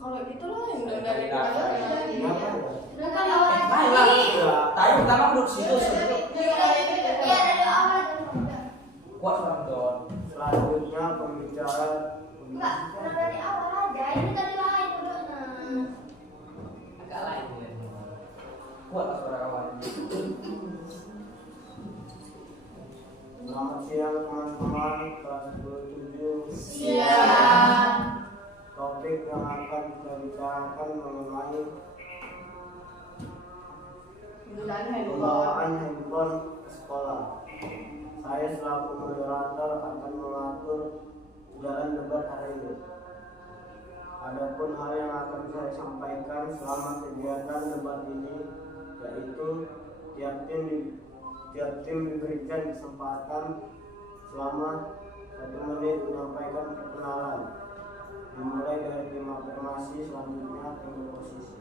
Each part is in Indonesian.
Kalau itu loh yang dari tadi pertama duduk situ dari awal. kuat orang Don. Selanjutnya pembicara Enggak, dari awal aja. Ini tadi lain duduknya. Agak lain kuat suara kawan. Selamat siang teman-teman kelas 27. Siang. Topik yang akan kita bicarakan mengenai penggunaan handphone ke sekolah. Saya selaku moderator akan mengatur jalan debat hari ini. Adapun hal yang akan saya sampaikan selama kegiatan debat ini yaitu tiap tim diberikan kesempatan selama 1 menit menyampaikan perkenalan, dimulai dari tim afirmasi, selanjutnya tim oposisi.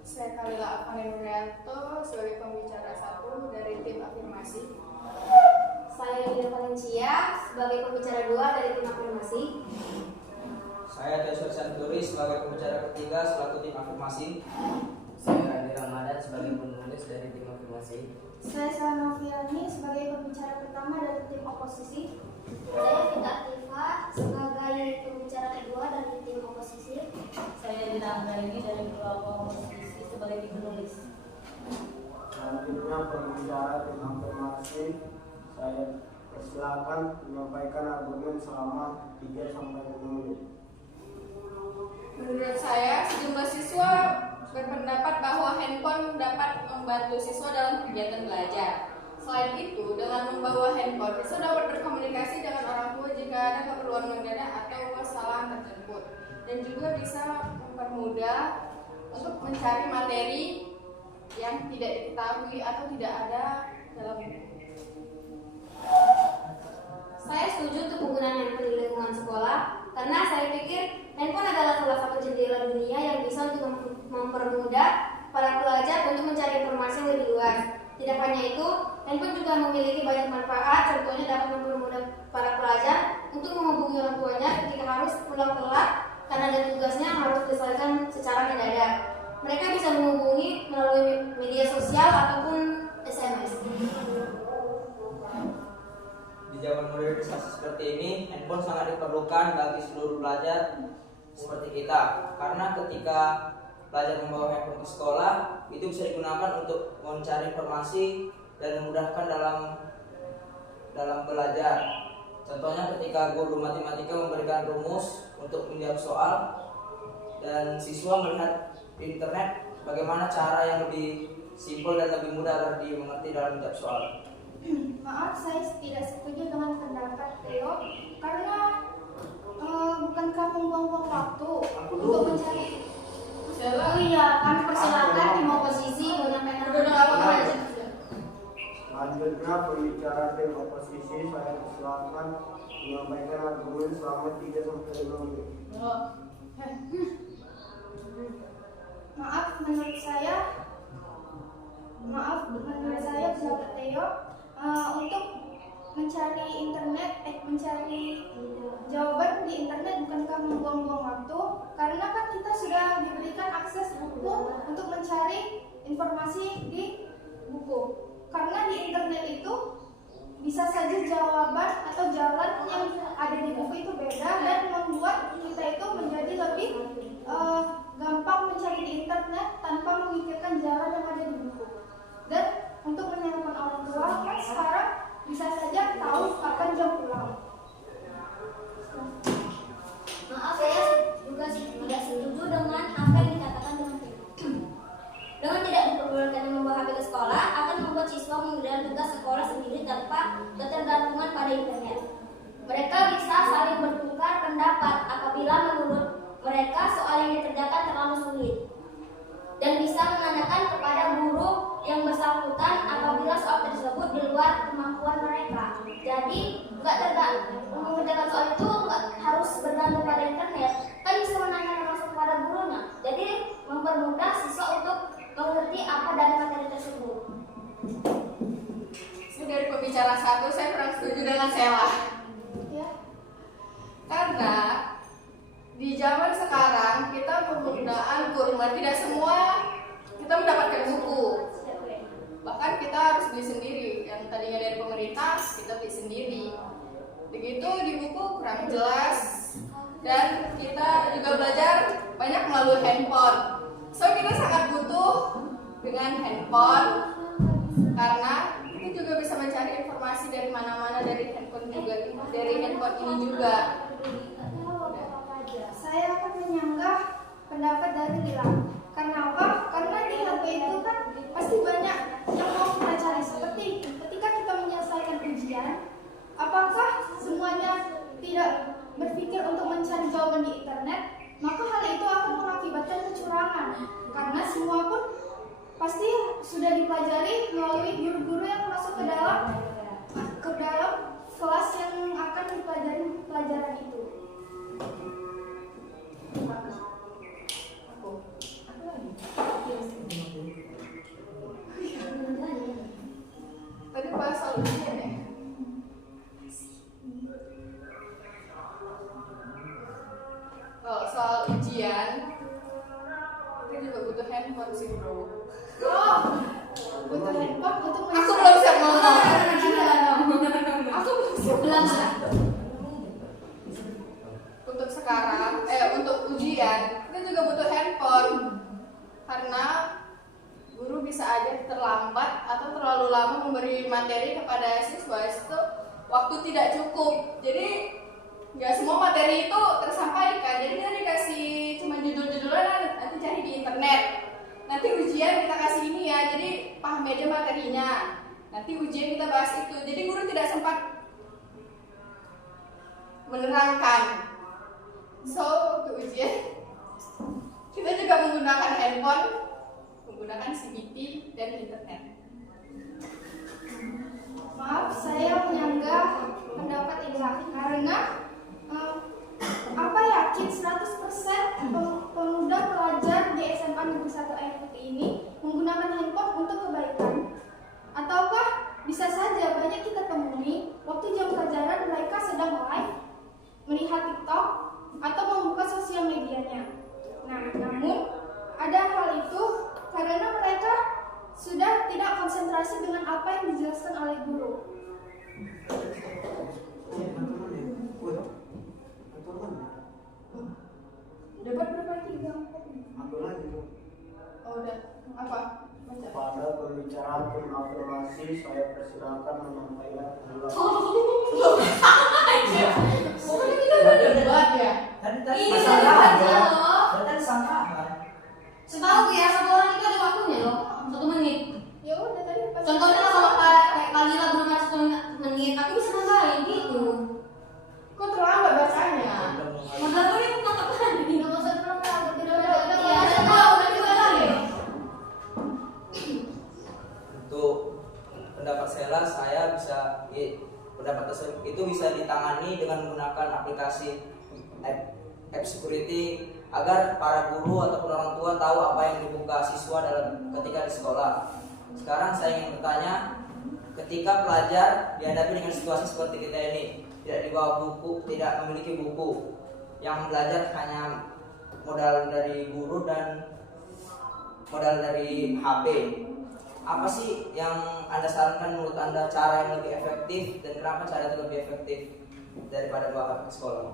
Saya Kalila Afani Nurianto sebagai pembicara 1 dari tim afirmasi. Saya Lina Valencia sebagai pembicara 2 dari tim afirmasi. Saya Tesor Santuri sebagai pembicara ketiga selaku tim afirmasi. Saya Rani Ramadan sebagai penulis dari tim afirmasi. Saya Salma Fiani sebagai pembicara pertama dari tim oposisi. Saya Vita Tifa sebagai pembicara kedua dari tim oposisi. Saya Dina Anggraini dari kelompok oposisi sebagai tim penulis. Selanjutnya pembicara tim afirmasi, saya persilakan menyampaikan argumen selama 3-5 menit. Menurut saya, sejumlah siswa berpendapat bahwa handphone dapat membantu siswa dalam kegiatan belajar. Selain itu, dengan membawa handphone, siswa dapat berkomunikasi dengan orang tua jika ada keperluan mendadak atau kesalahan terjemput, dan juga bisa mempermudah untuk mencari materi yang tidak diketahui atau tidak ada dalam buku. Saya setuju untuk penggunaan handphone di lingkungan sekolah karena saya pikir handphone adalah salah satu jendela dunia yang bisa untuk mempermudah para pelajar untuk mencari informasi yang lebih luas. Tidak hanya itu, handphone juga memiliki banyak manfaat, contohnya dapat mempermudah para pelajar untuk menghubungi orang tuanya ketika harus pulang telat karena ada tugasnya yang harus diselesaikan secara mendadak. Mereka bisa menghubungi melalui media sosial ataupun SMS. Di zaman modernisasi seperti ini, handphone sangat diperlukan bagi seluruh pelajar seperti kita. Karena ketika pelajar membawa handphone ke sekolah, itu bisa digunakan untuk mencari informasi dan memudahkan dalam belajar. Contohnya ketika guru matematika memberikan rumus untuk menjawab soal dan siswa melihat di internet bagaimana cara yang lebih simpel dan lebih mudah agar dimengerti dalam menjawab soal. Maaf, saya tidak setuju dengan pendapat Theo karena bukankah membuang-buang waktu untuk mencari. Oh iya, kami persilakan tim oposisi menyampaikan pendapat. Selanjutnya pembicara tim oposisi, saya persilakan menyampaikan argumen selama 3-5 menit. Maaf, menurut saya pendapat Theo untuk mencari jawaban di internet bukankah membuang-buang waktu, karena kan kita sudah diberikan akses buku untuk mencari informasi di buku. Karena di internet itu bisa saja jawaban atau jalan yang ada di buku itu beda dan membuat kita itu menjadi lebih gampang mencari di internet tanpa memikirkan jalan yang ada di buku. Dan untuk menelpon orang tua kan sekarang bisa saja tahu kapan jam pulang. Maaf, saya juga tidak setuju dengan apa yang dikatakan dengan Theo. Dengan tidak diperbolehkan membawa HP ke sekolah akan membuat siswa mengerjakan tugas sekolah sendiri tanpa ketergantungan pada internet. Mereka bisa saling bertukar pendapat apabila menurut mereka soal yang dikerjakan terlalu sulit, dan bisa menanyakan kepada guru yang bersangkutan apabila soal tersebut di luar kemampuan mereka. Jadi mengerjakan soal itu nggak harus bergantung pada internet, kan bisa menanyakan langsung kepada gurunya. Jadi mempermudah siswa untuk mengerti apa dari materi tersebut. pembicara satu, saya kurang setuju dengan Sela. Ya. Karena di zaman sekarang kita penggunaan kurma tidak semua kita mendapatkan buku. Bahkan kita harus beli sendiri. Yang tadinya dari pemerintah kita beli sendiri. Begitu di buku kurang jelas dan kita juga belajar banyak melalui handphone. So kita sangat butuh dengan handphone karena kita juga bisa mencari informasi dari mana-mana dari handphone juga, dari handphone ini juga. Saya akan menyanggah pendapat dari Lila. Karena apa? Karena di HP itu kan pasti banyak yang mau kita cari. Seperti ketika kita menyelesaikan ujian, apakah semuanya tidak berpikir untuk mencari jawaban di internet? Maka hal itu akan mengakibatkan kecurangan. Karena semua pun pasti sudah dipelajari melalui guru-guru yang masuk ke dalam kelas yang akan dipelajari pelajaran itu. Tadi bahas soal ujian ya? Kalau soal ujian, kita juga butuh handphone sih bro. Oh, butuh handphone untuk Aku belum siap ngomong. Aku belum siap ngomong. Untuk sekarang, untuk ujian, kita juga butuh handphone. Karena guru bisa aja terlambat atau terlalu lama memberi materi kepada siswa itu waktu tidak cukup. Jadi nggak semua materi itu tersampaikan. Jadi kita dikasih cuma judul-judulnya, nanti cari di internet. Nanti ujian kita kasih ini ya, jadi pahami aja materinya. Nanti ujian kita bahas itu. Jadi guru tidak sempat menerangkan. So untuk ujian kita juga menggunakan handphone, menggunakan CBT dan internet. Maaf, saya menyanggah pendapat Ila karena apa yakin 100% pemuda pelajar di SMA Negeri 1 Air Putih ini menggunakan handphone untuk kebaikan? Ataukah bisa saja banyak kita temui waktu jam pelajaran mereka sedang live, melihat TikTok atau membuka sosial medianya. Nah, namun ada hal itu karena mereka sudah tidak konsentrasi dengan apa yang dijelaskan oleh guru. Dapat berapa tiga? Atur lagi. Oh udah, apa? Baca. Pada pembicaraan tim afirmasi, saya persilakan menyampaikan ulang. Pokoknya kita udah debat ya. Tadi Iya, sangkaan baca loh. loh. Tadi sangkaan. Setahu ya, satu orang itu ada waktunya loh, 1 menit. Ya udah tadi pas. Contohnya kalau kayak Kalila belum ada 1 menit, aku bisa nanggain gitu. Kok terlambat bacanya? Moderatornya aku nggak tahu. Nggak usah terlambat, tidak ada. Ya, saya tahu, udah dibacaan. Untuk pendapat saya bisa pendapat tersebut itu bisa ditangani dengan menggunakan aplikasi app security agar para guru ataupun orang tua tahu apa yang dibuka siswa ketika di sekolah. Sekarang saya ingin bertanya, ketika pelajar dihadapi dengan situasi seperti kita ini, tidak dibawa buku, tidak memiliki buku, yang belajar hanya modal dari guru dan modal dari HP. Apa sih yang Anda sarankan menurut Anda cara yang lebih efektif dan kenapa cara itu lebih efektif daripada bawa ke sekolah?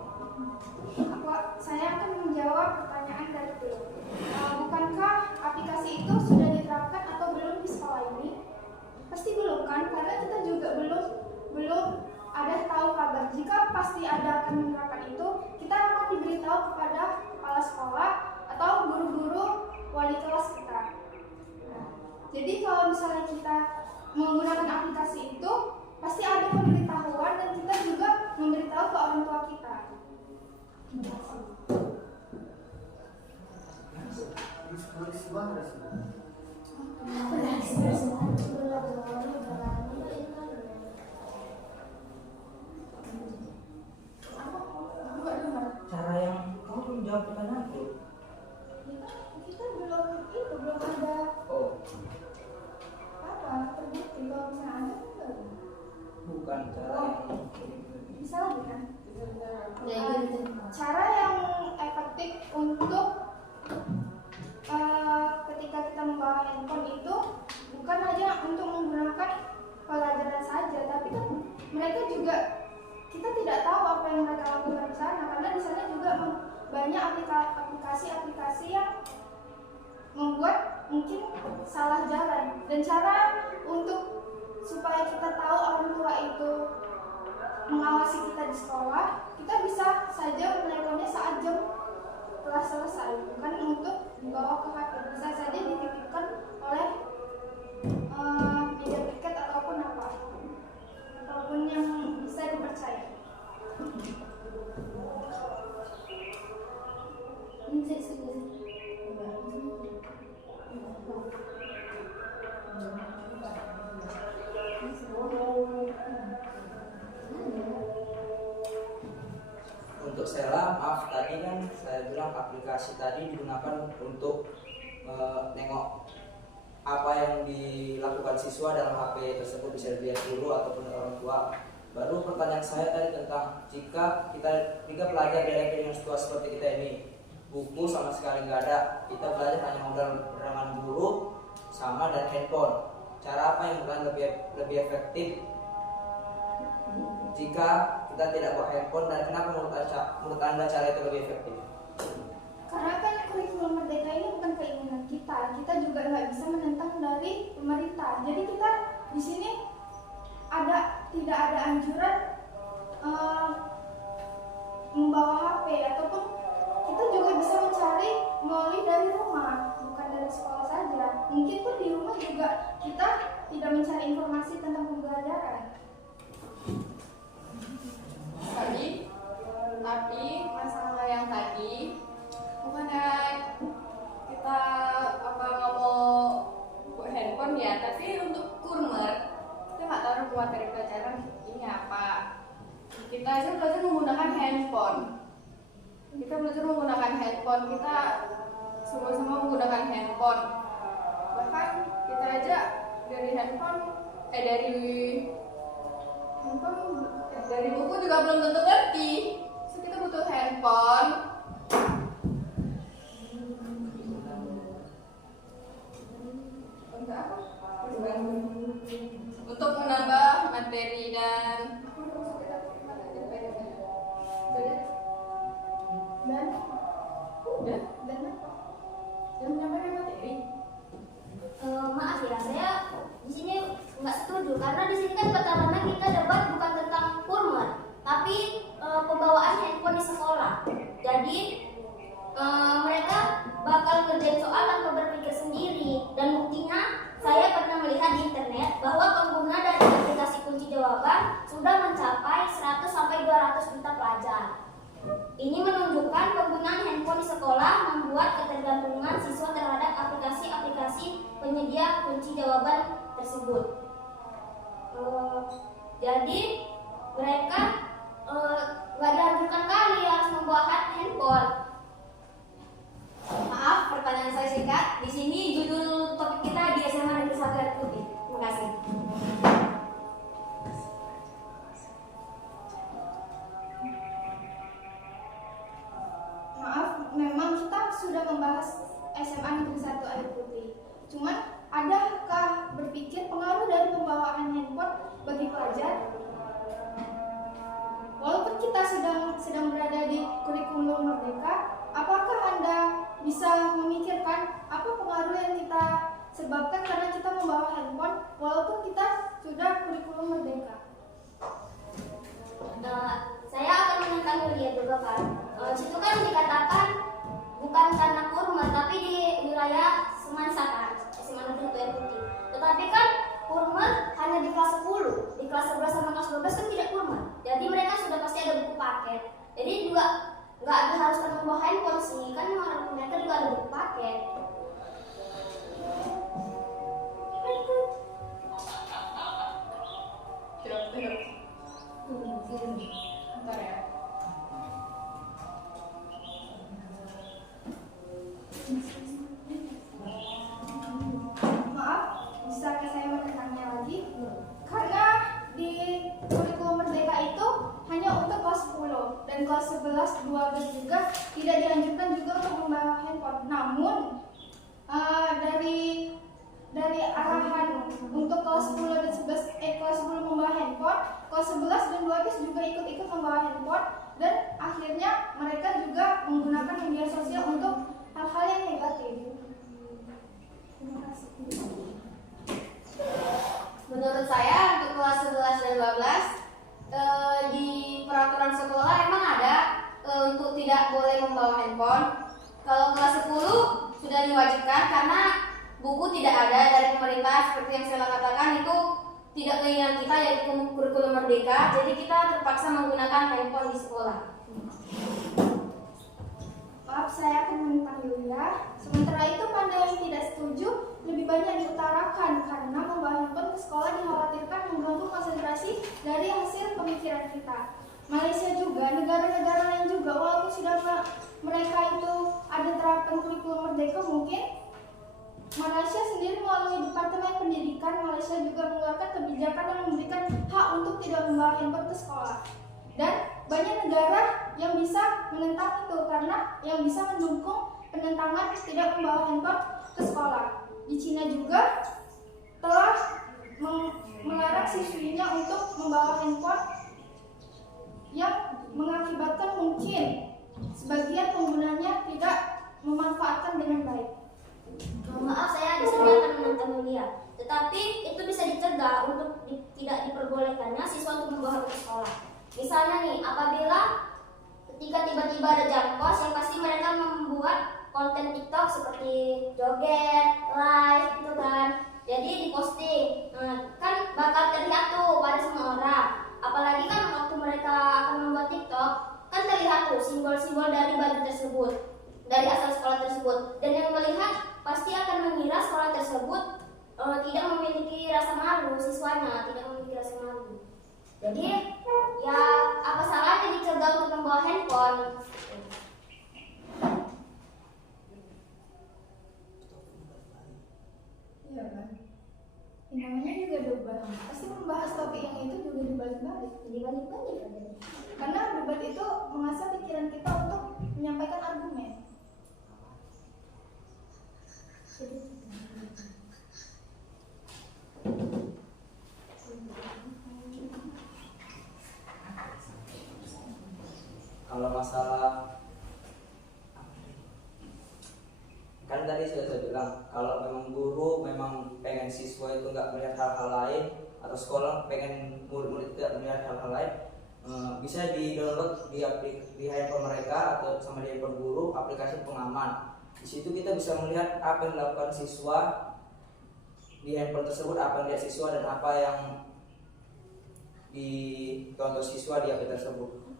Saya akan menjawab pertanyaan dari Tio. Bukankah aplikasi itu sudah diterapkan atau belum di sekolah ini? Pasti belum kan? Karena kita juga belum ada tahu kabar. Jika pasti ada akan menerapkan itu, kita akan diberitahu kepada kepala sekolah atau guru-guru wali kelas kita. Jadi kalau misalnya kita menggunakan aplikasi itu, pasti ada pemberitahuan dan kita juga memberitahu ke orang tua kita. Cara yang kamu belum jawab pertanyaanku. Kita belum ada Oh, apa? cara yang Bisa lagi kan? Ya, gitu. Cara yang efektif untuk ketika kita membawa handphone itu bukan hanya untuk menggunakan pelajaran saja, tapi kan mereka juga, kita tidak tahu apa yang mereka lakukan di sana, karena di sana juga banyak aplikasi-aplikasi yang membuat mungkin salah jalan. Dan cara untuk supaya kita tahu orang tua itu mengawasi kita di sekolah, kita bisa saja menelponnya saat jam kelas selesai, bukan untuk dibawa ke HP. Bisa saja dititipkan oleh meja tiket ataupun apa, ataupun yang bisa dipercaya. Ini bisa diskusi. untuk Sela, maaf tadi kan saya bilang aplikasi tadi digunakan untuk nengok apa yang dilakukan siswa dalam HP tersebut, bisa dilihat guru ataupun orang tua. Baru pertanyaan saya tadi tentang jika pelajar dari dengan situasi seperti kita ini, buku sama sekali nggak ada, kita belajar hanya modal dengan guru sama dan handphone. Cara apa yang lebih efektif jika kita tidak bawa handphone, dan kenapa menurut anda cara itu lebih efektif? Karena kan kurikulum merdeka ini bukan keinginan kita juga nggak bisa menentang dari pemerintah. Jadi kita di sini tidak ada anjuran membawa HP, ataupun kita juga bisa mencari melalui dari rumah, bukan dari sekolah saja. Mungkin pun di rumah juga kita tidak mencari informasi tentang pembelajaran. Tapi masalah yang tadi bukannya kita ngomong handphone ya, tapi untuk kurmer kita nggak tahu materi pelajaran ini apa. Kita aja belajar menggunakan handphone. Kita semua menggunakan handphone. Bahkan kita aja dari buku juga belum tentu ngerti. So, kita butuh handphone. Untuk apa? Untuk menambah materi dan menambah materi. Maaf ya, saya di sini nggak setuju karena di sini kan pertama kita debat bukan tentang kurmer, tapi pembawaan handphone di sekolah. Jadi mereka bakal ngerjain soal tanpa berpikir sendiri, dan buktinya saya pernah melihat di internet bahwa pengguna dari aplikasi kunci jawaban sudah mencapai 100 sampai 200 juta pelajar. Ini menunjukkan penggunaan handphone di sekolah membuat ketergantungan siswa terhadap aplikasi-aplikasi penyedia kunci jawaban tersebut. Jadi mereka nggak dianjurkan kali harus membawa handphone. Maaf, pertanyaan saya singkat. Di sini judul topik kita di SMA Negeri 1 Air Putih. Terima kasih. Maaf, memang kita sudah membahas SMA Negeri 1 Air Putih. Cuman, adakah berpikir pengaruh dari pembawaan handphone bagi pelajar? Walaupun kita sedang berada di kurikulum merdeka, apakah Anda bisa memikirkan apa pengaruh yang kita sebabkan karena kita membawa handphone walaupun kita sudah kurikulum merdeka? Saya akan menentang Yulia juga kan. Situ kan dikatakan bukan karena kurma, tapi di wilayah Semansa kan, SMA Negeri 1 Air Putih. Tetapi kan kurma hanya di kelas 10, di kelas 11 sama kelas 12 kan tidak kurma. Jadi mereka sudah pasti ada buku paket. Jadi juga nggak diharuskan membawa handphone sih, kan mereka juga ada buku paket. 11, 12 juga tidak dianjurkan juga untuk membawa handphone. Namun dari arahan untuk kelas 10 dan 11 kelas 10 membawa handphone, kelas 11 dan 12 juga ikut-ikut membawa handphone, dan akhirnya mereka juga menggunakan media sosial untuk hal-hal yang negatif. Terima kasih. Menurut saya untuk kelas 11 dan 12 di peraturan sekolah emang ada untuk tidak boleh membawa handphone. Kalau kelas 10 sudah diwajibkan karena buku tidak ada dari pemerintah, seperti yang saya katakan itu tidak keinginan kita, yaitu kurikulum merdeka. Jadi kita terpaksa menggunakan handphone di sekolah. Maaf, saya akan menentang Yulia. Sementara itu pandangan yang tidak setuju lebih banyak diutarakan karena membawa handphone ke sekolah dikhawatirkan mengganggu konsentrasi dari hasil pemikiran kita. Malaysia juga, negara-negara lain juga, walaupun sudah mereka itu ada terapan kurikulum merdeka, mungkin Malaysia sendiri melalui Departemen Pendidikan Malaysia juga mengeluarkan kebijakan yang memberikan hak untuk tidak membawa handphone ke sekolah. Dan banyak negara yang bisa menentang itu karena yang bisa mendukung penentangan tidak membawa handphone ke sekolah. Di Cina juga telah melarang siswinya untuk membawa handphone yang mengakibatkan mungkin sebagian penggunanya tidak memanfaatkan dengan baik. Maaf, saya di sini akan menentang Yulia. Tetapi itu bisa dicegah untuk tidak diperbolehkannya siswa untuk membawa ke sekolah. Misalnya nih, apabila ketika tiba-tiba ada jam kos, yang pasti mereka membuat konten TikTok seperti joget, live gitu kan. Jadi diposting, kan bakal terlihat tuh pada semua orang. Apalagi kan waktu mereka akan membuat TikTok, kan terlihat tuh simbol-simbol dari baju tersebut, dari asal sekolah tersebut. Dan yang melihat pasti akan mengira sekolah tersebut tidak memiliki rasa malu, siswanya tidak memiliki rasa malu. Jadi ya apa salahnya dicegah untuk membawa handphone? Iya kan? Namanya juga debat. Pasti membahas topik yang itu juga dibalik-balik. Karena debat itu mengasah pikiran kita untuk menyampaikan argumen. Kalau masalah kan tadi sudah saya bilang, kalau memang guru memang pengen siswa itu nggak melihat hal-hal lain, atau sekolah pengen murid-murid tidak melihat hal-hal lain, bisa di-download di handphone mereka atau sama di handphone guru aplikasi pengaman. Di situ kita bisa melihat apa yang dilakukan siswa di handphone tersebut, apa yang dilihat siswa dan apa yang ditonton siswa di HP tersebut.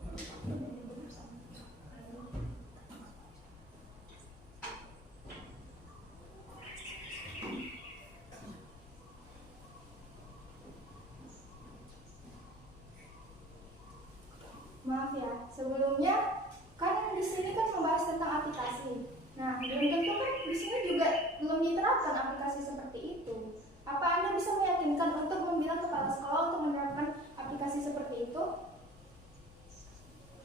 Maaf ya, sebelumnya kan di sini kan membahas tentang aplikasi. Nah, belum tentu kan di sini juga belum diterapkan aplikasi seperti itu. Apa Anda bisa meyakinkan untuk membilang kepala sekolah untuk menerapkan aplikasi seperti itu?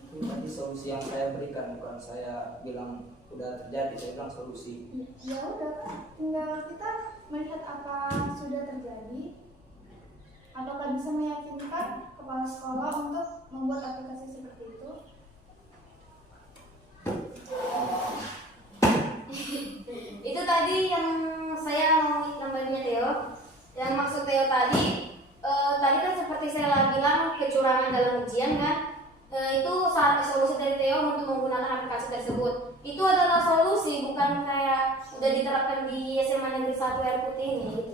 Itu tadi solusi yang saya berikan, bukan saya bilang udah terjadi, saya bilang solusi. Ya udah kan, tinggal kita melihat apa sudah terjadi. Apakah bisa meyakinkan kepala sekolah untuk membuat aplikasi seperti itu? Itu tadi yang saya mau nambahinnya Theo. Yang maksud Theo tadi kan seperti saya bilang kecurangan dalam ujian kan. Itu solusi dari Theo untuk menggunakan aplikasi tersebut. Itu adalah solusi, bukan kayak udah diterapkan di SMA Negeri 1 Air Putih ini gitu.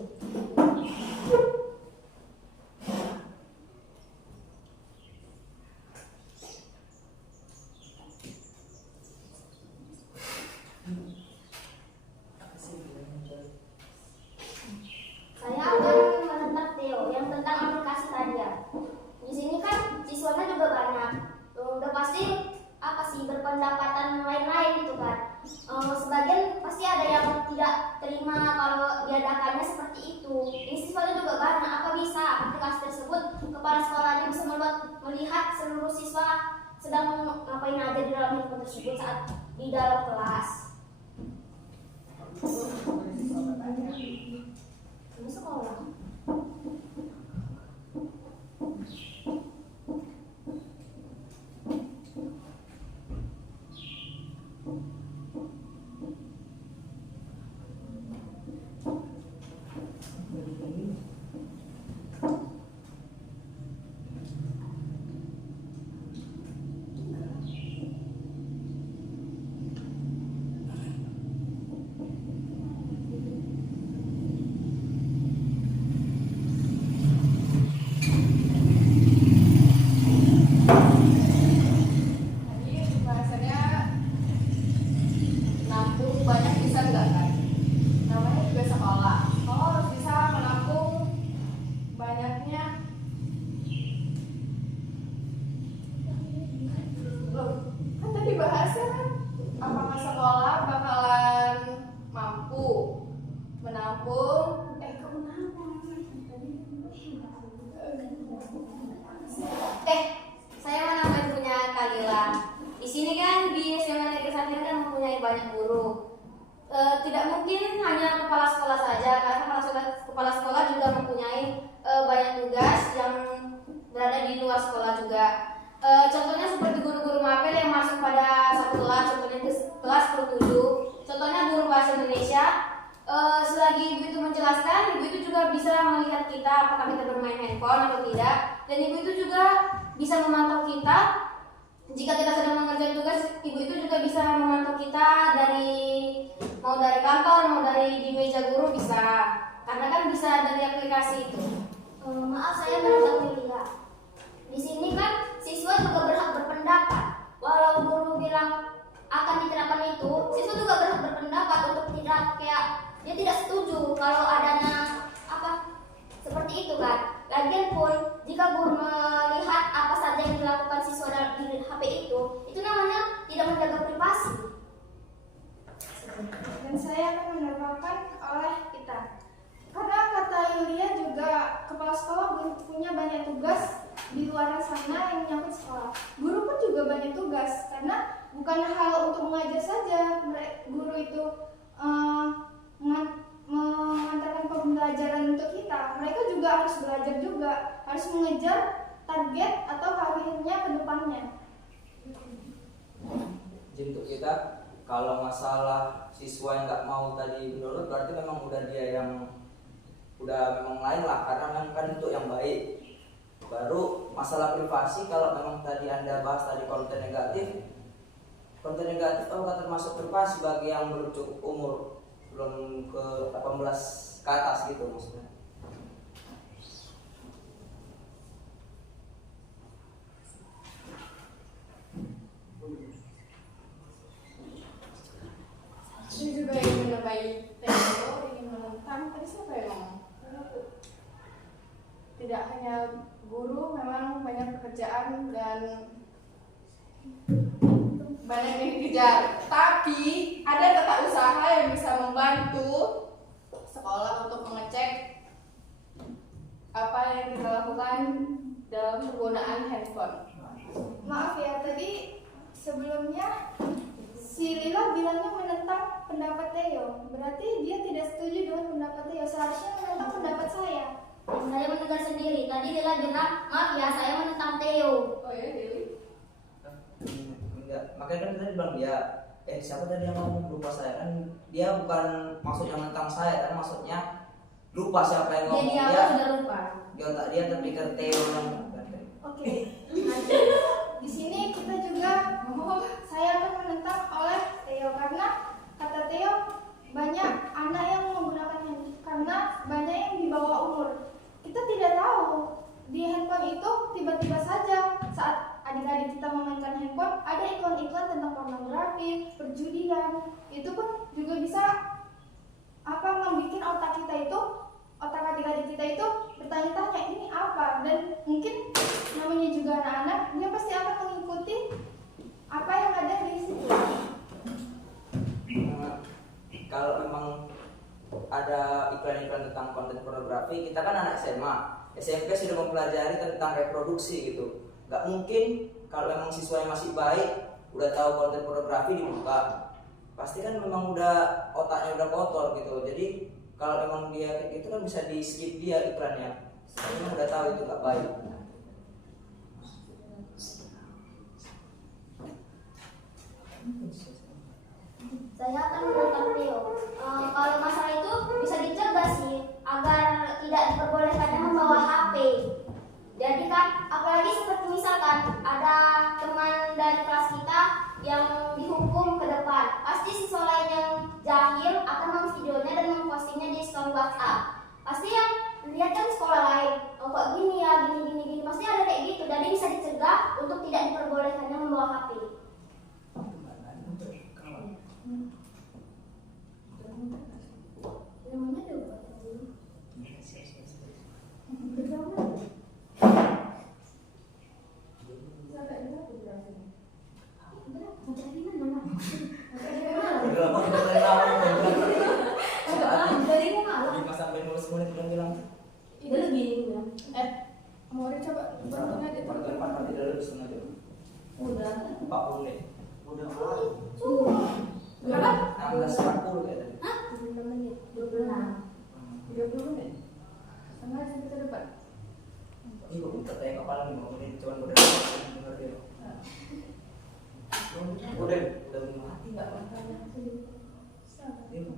Saya akan menentang Theo yang tentang aplikasi tadi ya. Di sini kan siswanya juga banyak. Udah pasti apa sih berpendapatan lain-lain gitu kan. Sebagian pasti ada yang tidak terima kalau diadakannya seperti itu. sedang ngapain aja di dalam handphone tersebut saat di dalam kelas. Kamu sekolah. Tadi bahasannya nampung banyak bisa enggak kan? Namanya juga sekolah. Kalau harus bisa menampung banyaknya. Loh, kan tadi bahasnya kan apakah sekolah bakalan mampu menampung Saya mau nambahin punya Kalila. Di sini kan di SMA Negeri 1 kan mempunyai banyak guru. Tidak mungkin hanya kepala sekolah saja, karena kepala sekolah juga mempunyai banyak tugas yang berada di luar sekolah juga. Contohnya seperti guru-guru mapel yang masuk pada satu kelas, contohnya kelas 7. Contohnya guru bahasa Indonesia. Selagi ibu itu menjelaskan, ibu itu juga bisa melihat kita apakah kita bermain handphone atau tidak, dan ibu itu juga bisa memantau kita. Jika kita sedang mengerjakan tugas, ibu itu juga bisa memantau kita mau dari kantor, mau dari di meja guru bisa, karena kan bisa dari aplikasi itu. Maaf, saya menentang Yulia. Di sini kan siswa juga berhak berpendapat. Walau guru bilang akan diterapkan itu, siswa juga berhak berpendapat untuk tidak kayak dia tidak setuju kalau adanya seperti itu kan. Lagian pun jika guru melihat apa saja yang dilakukan siswa di HP itu namanya tidak menjaga privasi. Dan saya akan menerapkan oleh kita. Karena kata Yulia juga kepala sekolah punya banyak tugas di luar sana yang menyangkut sekolah. Guru pun juga banyak tugas, karena bukan hal untuk mengajar saja. Guru itu mengantarkan pembelajaran untuk kita. Mereka juga harus belajar juga, harus mengejar target atau karirnya ke depannya. Jadi untuk kita, kalau masalah siswa yang nggak mau tadi menurut, berarti memang udah dia yang udah memang lain lah, karena memang kan untuk yang baik. Baru masalah privasi, kalau memang tadi Anda bahas tadi konten negatif apakah termasuk privasi bagi yang belum cukup umur, belum ke 18 ke atas gitu maksudnya. Saya juga ingin menambahi Teo, ingin menentang tadi siapa yang ngomong? Tidak hanya guru, memang banyak pekerjaan dan banyak yang dikejar. Tapi ada tata usaha yang bisa membantu sekolah untuk mengecek apa yang kita lakukan dalam penggunaan handphone. Maaf ya, tadi sebelumnya si Lila bilangnya menentang pendapat Theo. Berarti dia tidak setuju dengan pendapat Theo. Seharusnya menentang pendapat saya. Saya mendengar sendiri. Tadi Lila bilang, maaf ya, saya menentang Theo. Oh ya, Dewi? Enggak, makanya kan tadi bilang dia siapa tadi yang ngomong, lupa saya kan, dia bukan maksudnya menentang saya, kan maksudnya lupa siapa yang ngomong. Jadi dia sudah lupa. Di otak dia terpikir Theo yang Oke. Nanti di sini kita juga saya akan menentang oleh Theo, karena kata Theo banyak anak yang menggunakan handphone karena banyak yang di bawah umur. Kita tidak tahu di handphone itu tiba-tiba saja saat adik-adik kita memainkan handphone ada iklan-iklan tentang pornografi, perjudian. Itu pun juga bisa membuat otak adik-adik kita itu bertanya-tanya ini apa, dan mungkin namanya juga anak-anak, dia pasti akan mengikuti apa yang ada di situ. Kalau memang ada iklan-iklan tentang konten pornografi, kita kan anak SMA, SMP sudah mempelajari tentang reproduksi gitu. Nggak mungkin kalau memang siswanya masih baik, udah tahu konten pornografi dibuka, pasti kan memang udah otaknya udah kotor gitu. Jadi kalau memang dia kayak gitu kan bisa di skip dia iklannya. Soalnya udah tahu itu nggak baik. Saya akan memberikan Leo. Kalau masalah itu bisa dicegah sih agar tidak diperbolehkannya membawa HP. Jadi kan apalagi seperti misalkan ada teman dari kelas kita yang dihukum ke depan, pasti siswa lain yang jahil akan memvideonya dan mempostingnya di story WhatsApp. Pasti yang lihat kan sekolah lain, oh kok gini ya, gini, pasti ada kayak gitu. Jadi bisa dicegah untuk tidak diperbolehkannya membawa HP. Mau coba berapa di Udah 40 menit. Udah berapa? 16.40 ya tadi. 26 menit, 26. 30 menit. Setengah sampai ke depan. Ih, kok minta tanya kepala 5 menit cuman udah denger dia. Udah mati enggak makanya. Itu yang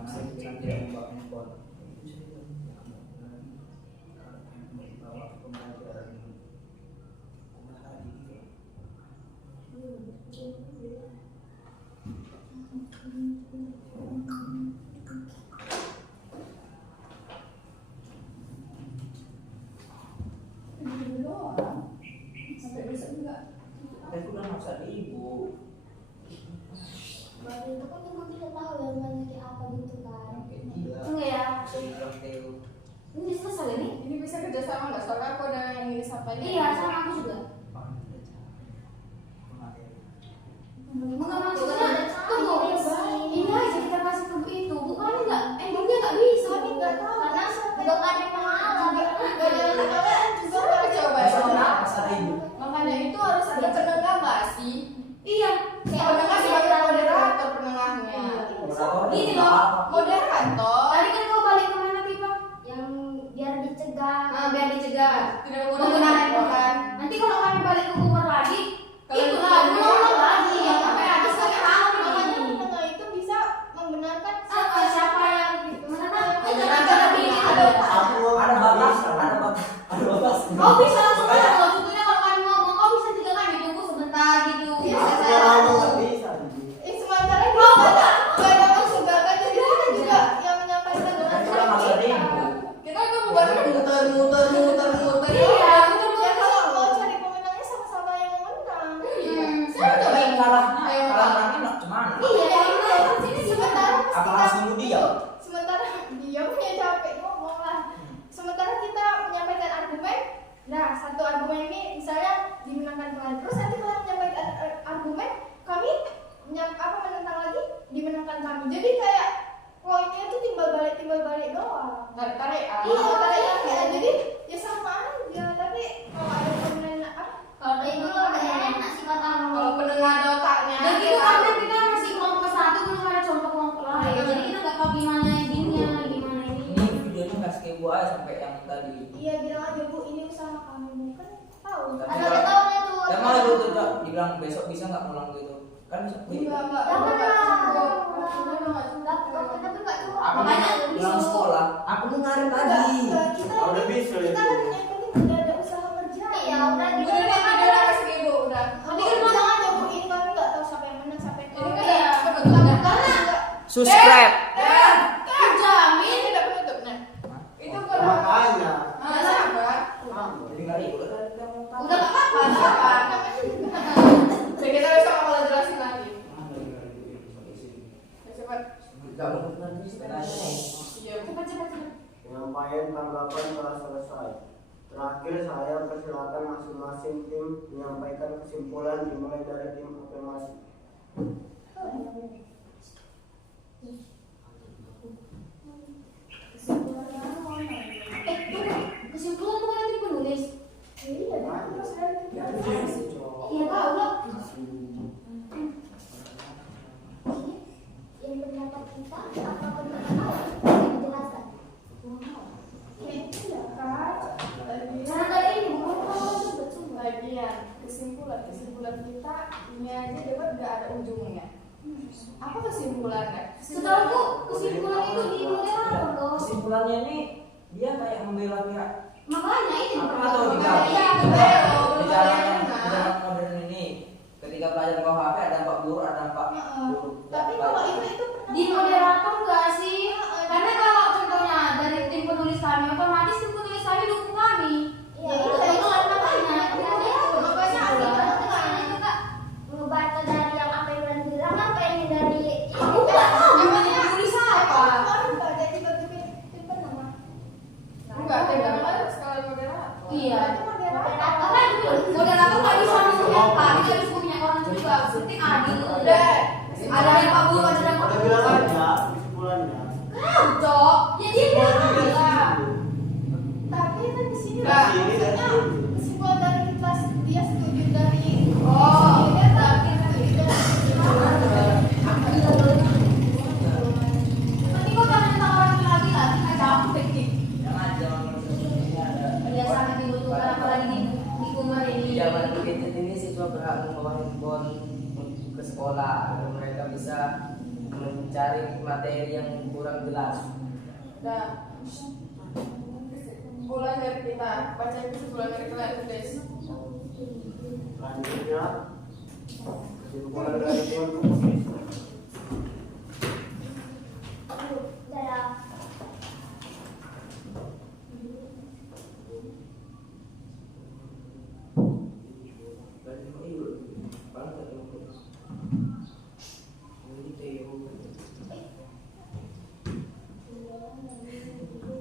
bisa ditangani tidak membawa handphone. Sampai besok juga. Tapi udah maksa ibu. Baru itu kan memang tidak tahu yang mana kayak apa gitu kan. Kayak gila. Enggak ya? Bisa dibilang Theo. Ini selesai ini? Ini bisa kerjasama nggak? Soalnya aku ada yang ingin disampaikan. Iya, sama aku juga. Enggak maksudnya tunggu. Ini aja kita kasih ke itu. Bukan enggak, dia enggak bisa. Kami enggak tahu. Karena enggak ada pengalaman. Coba. Makanya itu harus ada penengah nggak sih? Iya. Penengah sebagai moderator penengahnya. Gini loh. Moderator. Tadi kan kau balik kemana Pipa? Yang biar dicegah. Biar dicegah Tidak menggunakan handphone. Nanti kalau kami balik ke Bogor lagi, Kalau itu itu lah lagi. ulang lagi ya sampai habis sampai tahun Makanya ini. penengah itu bisa membenarkan Siapa yang gitu? Mana? Ada lebih ada. Ada batas, ada batas. Kau bisa langsung aja maksudnya kalau kami ngomong kau bisa juga kami tunggu sebentar gitu. sementara kita nggak ada maksud gagal, jadi kita juga yang menyampaikan dengan Itu kan masa ibu. Kita itu bukan muter. Iya, ya kalau mau cari pemenangnya sama-sama yang menang. Iya. Saya Saya coba kalah Ayo, nanti nak gimana? Iya, Sini sementara Apa harus nunggu dia? sementara dia punya capek ngomong lah. Sementara kita menyampaikan argumen, nah satu argumen ini misalnya dimenangkan kalian, terus nanti kalian menyampaikan argumen, kami menentang lagi dimenangkan kami. Jadi kayak poinnya itu timbal balik doang. tarik. Iya, kayak jadi ya sama aja. Tapi kalau ada pemenang kalau dari dulu udah enak sih kata Kalau penengah ada otaknya. Dan gitu karena kita masih kelompok satu belum ada contoh kelompok lain. Jadi kita nggak tahu gimana ininya, gimana ini. Ini videonya nggak skip aja sampai yang tadi. iya bilang aja Bu, ini usaha kami bukan tahu. Tapi Ada kalau- tahunnya tuh. Yang malah itu tuh dibilang besok bisa nggak pulang gitu? Kan bisa. Enggak. Tapi nggak cuma. Aku Makanya pulang sekolah. Aku mau ngarim tadi. Kita Udah bisa ya, kita Bu. kan yang penting udah ada usaha kerja. Iya, udah gitu. Udah dia kasih ke ibu udah. Nanti kan bilang aja Bu, ini kami nggak tahu siapa yang menang, siapa yang Ini kalah. kan penutup. Karena Subscribe. Jamin tidak penutup nah. Itu kalau Makanya. siapa? Jadi nggak ribut. Udah nggak apa-apa. Siapa? Jadi kita besok kalau jelasin lagi. Cepat. Iya. Cepat. Penyampaian tanggapan telah selesai. Terakhir saya persilakan masing-masing tim menyampaikan kesimpulan dimulai dari tim afirmasi. kesimpulannya Kesimpulan bukan nanti penulis. Iya, terus dari kita. Iya tahu loh. Yang pendapat kita apa pendapat dijelaskan? Iya kan? Karena tadi ini Lagian kesimpulan kita ini aja debat gak ada ujungnya. Apa kesimpulannya? setahu kesimpulan itu di moderator loh. Kesimpulannya ini dia kayak membela pihak Makanya ini apa atau Iya, di jalan modern ini ketika pelajaran KUHP ada dampak buruk, ada dampak buruk. Tapi kalau itu di moderator enggak sih? Karena kalau contohnya dari tim penulis kami, otomatis tim penulis kami dukung kami. Iya, itu itu makanya. makanya kita juga membaca dari yang apa yang udah bilang apa yang dari Aku nggak tahu namanya penulis apa. orang baca tiba-tiba tipe nama. Enggak, beda kan sekali moderator. Iya. Itu moderator. Karena moderator nggak bisa mempunyai apa, kita harus punya orang juga. Penting adil. Udah. Ada yang Pak Guru, ada yang Pak Udah Guru. bilang aja kesimpulannya. Kau, Cok. Ya dia bilang. Tapi kan di sini Nah, ini dari maksudnya sini. kesimpulan dari kita dia setuju dari Oh, dia tapi Nanti kau tanya tentang orang lagi-lagi nggak capek. Jangan zaman modern ini ada. Dia sangat dibutuhkan apalagi di kumar Di ini. zaman gadget ini siswa berhak membawa handphone ke sekolah agar mereka bisa mencari materi yang kurang jelas. Nah, kesimpulan dari kita, baca kesimpulan dari kalian guys. Selanjutnya kesimpulan dari teman-teman. dalam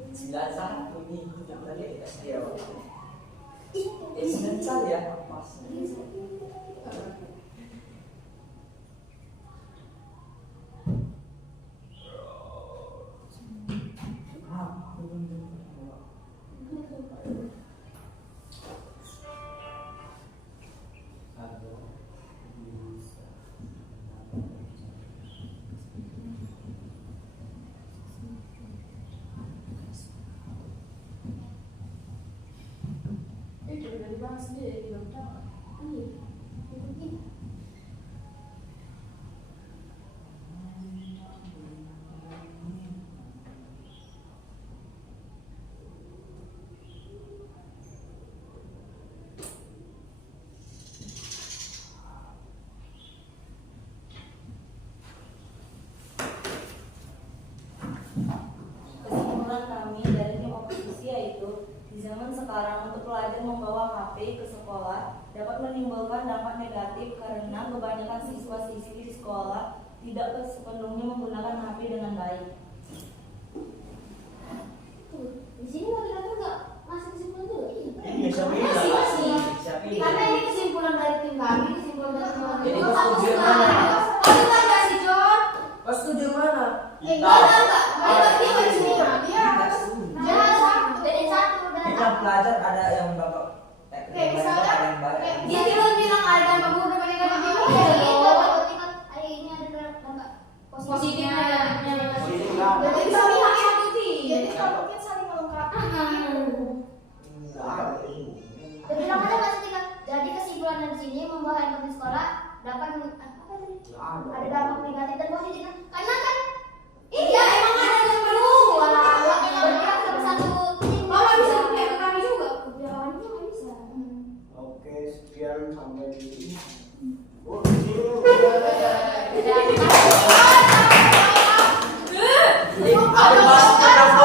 Sembilan satu ini yang tadi dikasih dia. Sembilan satu ya. Itu udah dibahas dia belum tahu. Kesimpulan kami dari tim oposisi yaitu di zaman sekarang untuk pelajar membawa HP ke sekolah dapat menimbulkan dampak negatif karena kebanyakan siswa-siswi di sekolah tidak sepenuhnya menggunakan HP dengan baik. di sini moderator nggak masuk kesimpulan juga Bisa Masih. Siapa Karena ini kesimpulan dari tim kami, kesimpulan dari tim kami. Jadi Itu kau satu setuju setengah. mana? Oh, itu enggak sih, John? Kau setuju mana? Enggak. Dia kan sini. dia Jangan satu. beda satu Kita dalam pelajar ada yang bapak Kayak misalnya, ada yang baik. kayak Dia tidak bilang ada dampak buruk dan negatif. iya gitu berarti kan hari ini ada dampak Positifnya. Positif lah. Jadi bisa pihak satu tim. jadi kalau mungkin saling melengkapi. Jadi bilang ada nggak sih Kak? Jadi kesimpulan dari sini membawa handphone di sekolah dapat apa tadi? Ada dampak negatif dan positif kan? Karena kan Iya, emang ada yang perlu. berpihak ke satu tim. Mama bisa pakai ke kami juga. Kebiasaannya nggak bisa. Oke, sekian sampai di sini. Jadi,